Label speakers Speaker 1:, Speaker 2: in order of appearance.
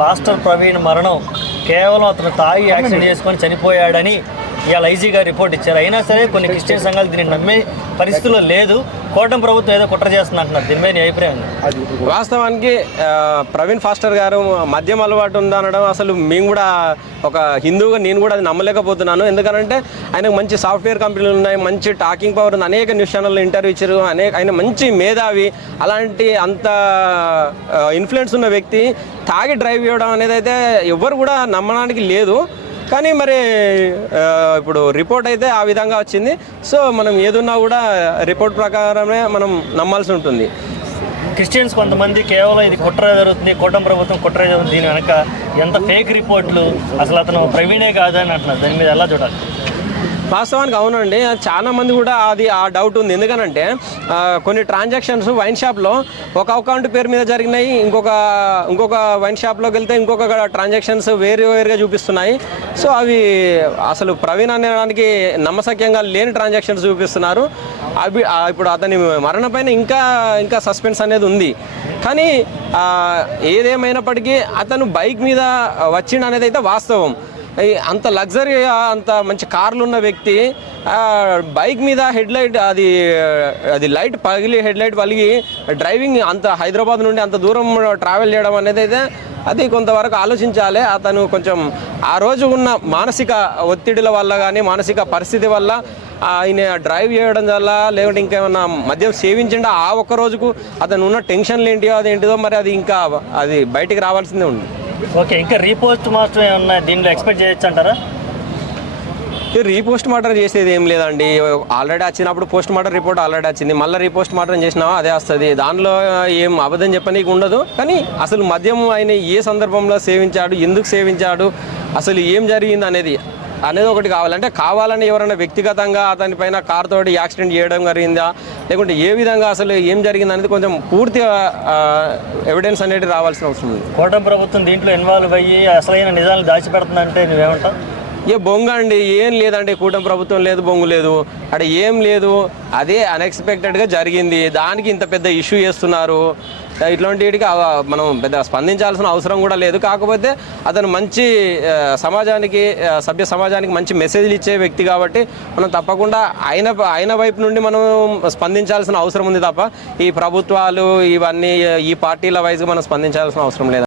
Speaker 1: pastor Praveen మరణం కేవలం అతను తాగి యాక్సిడెంట్ చేసుకొని చనిపోయాడని ఇవాళ ఐజీగా రిపోర్ట్ ఇచ్చారు అయినా సరే కొన్ని క్రిస్టియన్ సంఘాలు దీన్ని నమ్మే పరిస్థితుల్లో లేదు కోటం ప్రభుత్వం ఏదో కుట్ర చేస్తుంది అంటున్నారు దీని మీద అభిప్రాయం
Speaker 2: వాస్తవానికి ప్రవీణ్ ఫాస్టర్ గారు మద్యం అలవాటు ఉందనడం అసలు మేము కూడా ఒక హిందువుగా నేను కూడా అది నమ్మలేకపోతున్నాను ఎందుకంటే ఆయనకు మంచి సాఫ్ట్వేర్ కంపెనీలు ఉన్నాయి మంచి టాకింగ్ పవర్ ఉంది అనేక న్యూస్ ఛానల్లో ఇంటర్వ్యూ ఇచ్చారు అనేక ఆయన మంచి మేధావి అలాంటి అంత ఇన్ఫ్లుయెన్స్ ఉన్న వ్యక్తి తాగి డ్రైవ్ చేయడం అనేది అయితే ఎవరు కూడా నమ్మడానికి లేదు కానీ మరి ఇప్పుడు రిపోర్ట్ అయితే ఆ విధంగా వచ్చింది సో మనం ఏదున్నా కూడా రిపోర్ట్ ప్రకారమే మనం నమ్మాల్సి ఉంటుంది
Speaker 1: క్రిస్టియన్స్ కొంతమంది కేవలం ఇది కుట్ర జరుగుతుంది కూటమి ప్రభుత్వం కుట్ర జరుగుతుంది దీని వెనక ఎంత ఫేక్ రిపోర్ట్లు అసలు అతను ప్రవీణే కాదని అంటున్నారు దాని మీద ఎలా చూడాలి
Speaker 2: వాస్తవానికి అవునండి చాలా మంది కూడా అది ఆ డౌట్ ఉంది ఎందుకనంటే కొన్ని ట్రాన్సాక్షన్స్ వైన్ షాప్లో ఒక అకౌంట్ పేరు మీద జరిగినాయి ఇంకొక ఇంకొక వైన్ షాప్లోకి వెళ్తే ఇంకొక ట్రాన్సాక్షన్స్ వేరు వేరుగా చూపిస్తున్నాయి సో అవి అసలు ప్రవీణ్ అనేదానికి నమ్మసక్యంగా లేని ట్రాన్సాక్షన్స్ చూపిస్తున్నారు అవి ఇప్పుడు అతని మరణ పైన ఇంకా ఇంకా సస్పెన్స్ అనేది ఉంది కానీ ఏదేమైనప్పటికీ అతను బైక్ మీద వచ్చిండనేది అయితే వాస్తవం అంత లగ్జరీ అంత మంచి కార్లు ఉన్న వ్యక్తి బైక్ మీద హెడ్ లైట్ అది అది లైట్ పగిలి హెడ్ లైట్ పలిగి డ్రైవింగ్ అంత హైదరాబాద్ నుండి అంత దూరం ట్రావెల్ చేయడం అనేది అయితే అది కొంతవరకు ఆలోచించాలి అతను కొంచెం ఆ రోజు ఉన్న మానసిక ఒత్తిడిల వల్ల కానీ మానసిక పరిస్థితి వల్ల ఆయన డ్రైవ్ చేయడం వల్ల లేకుంటే ఇంకేమైనా మద్యం సేవించండి ఆ ఒక్క రోజుకు అతను ఉన్న టెన్షన్లు ఏంటియో ఏంటిదో మరి అది ఇంకా అది బయటికి రావాల్సిందే ఉంది
Speaker 1: ఓకే ఇంకా రీపోస్ట్ మాత్రం ఏమన్నా దీనిలో ఎక్స్పెక్ట్ చేయొచ్చు అంటారా
Speaker 2: రీపోస్ట్ మార్టర్ చేసేది ఏం లేదండి ఆల్రెడీ వచ్చినప్పుడు పోస్ట్ మార్టం రిపోర్ట్ ఆల్రెడీ వచ్చింది మళ్ళీ రీపోస్ట్ మార్టం చేసినా అదే వస్తుంది దానిలో ఏం అబద్ధం చెప్పనీకి ఉండదు కానీ అసలు మద్యం ఆయన ఏ సందర్భంలో సేవించాడు ఎందుకు సేవించాడు అసలు ఏం జరిగింది అనేది అనేది ఒకటి కావాలంటే కావాలని ఎవరైనా వ్యక్తిగతంగా అతని కార్ తోటి యాక్సిడెంట్ చేయడం జరిగిందా లేకుంటే ఏ విధంగా అసలు ఏం జరిగింది అనేది కొంచెం పూర్తిగా ఎవిడెన్స్ అనేది రావాల్సిన అవసరం ఉంది
Speaker 1: కూటమి ప్రభుత్వం దీంట్లో ఇన్వాల్వ్ అయ్యి అసలైన నిజాలు దాచిపెడుతుందంటే నువ్వేమంటావు
Speaker 2: ఏ బొంగ అండి ఏం లేదండి కూటమి ప్రభుత్వం లేదు బొంగు లేదు అంటే ఏం లేదు అదే అన్ఎక్స్పెక్టెడ్గా జరిగింది దానికి ఇంత పెద్ద ఇష్యూ చేస్తున్నారు ఇట్లాంటికి మనం పెద్ద స్పందించాల్సిన అవసరం కూడా లేదు కాకపోతే అతను మంచి సమాజానికి సభ్య సమాజానికి మంచి మెసేజ్లు ఇచ్చే వ్యక్తి కాబట్టి మనం తప్పకుండా ఆయన ఆయన వైపు నుండి మనం స్పందించాల్సిన అవసరం ఉంది తప్ప ఈ ప్రభుత్వాలు ఇవన్నీ ఈ పార్టీల వైజ్గా మనం స్పందించాల్సిన అవసరం లేదు